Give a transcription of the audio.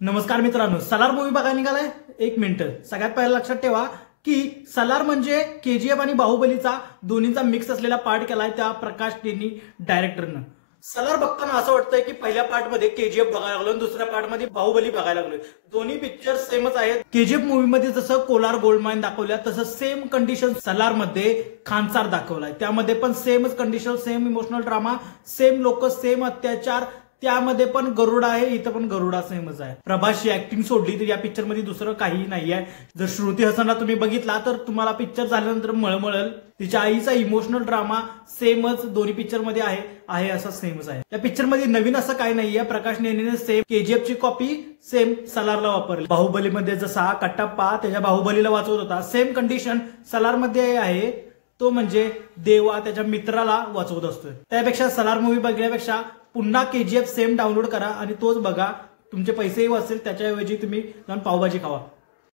नमस्कार मित्रांनो, सलार मूवी बघायला निघालाय. एक मिनिट. सगळ्यात पहिला लक्षात ठेवा की सलार म्हणजे केजीएफ आणि बाहुबलीचा दोन्हीचा मिक्स असलेला पार्ट केलाय त्या प्रकाश टेनी डायरेक्टरनं. सलार बघताना असं वाटतंय की पहिल्या पार्ट मध्ये केजीएफ बघायला लागलो आणि दुसऱ्या पार्ट मध्ये बाहुबली बघायला लागलोय. दोन्ही पिक्चर सेमच आहेत. केजीएफ मूवी मध्ये जसं कोलार गोल्ड माइन दाखवल्या तसं सेम कंडिशन सलार मध्ये खानसार दाखवलाय. त्यामध्ये पण सेमच condition, same emotional drama, same लोक, सेम अत्याचार. त्यामध्ये पण गरुड आहे, इथं पण गरुडा सेमच आहे. प्रभासची ऍक्टिंग सोडली तर या पिक्चर मध्ये दुसरं काही नाही आहे. जर श्रुती हसनला तुम्ही बघितला तर तुम्हाला पिक्चर झाल्यानंतर मळमळल. तिच्या आईचा इमोशनल ड्रामा सेमच दोन्ही पिक्चर मध्ये आहे असा सेमच आहे. या पिक्चर मध्ये नवीन असं काही नाहीये. प्रकाश नेनीने सेम केजीएफ ची कॉपी सेम सलारला वापरली. बाहुबलीमध्ये जसा कट्टाप्पा त्याच्या बाहुबलीला वाचवत होता, सेम कंडिशन सलार मध्ये आहे. तो म्हणजे देवा त्याच्या मित्राला वाचवत असतोय. त्यापेक्षा सलार मूवी बघण्यापेक्षा पुन्हा केजीएफ सेम डाउनलोड करा आणि तोच बघा. तुमचे पैसेही वाचतील, त्याच्याऐवजी तुम्ही जाऊन पावभाजी खावा.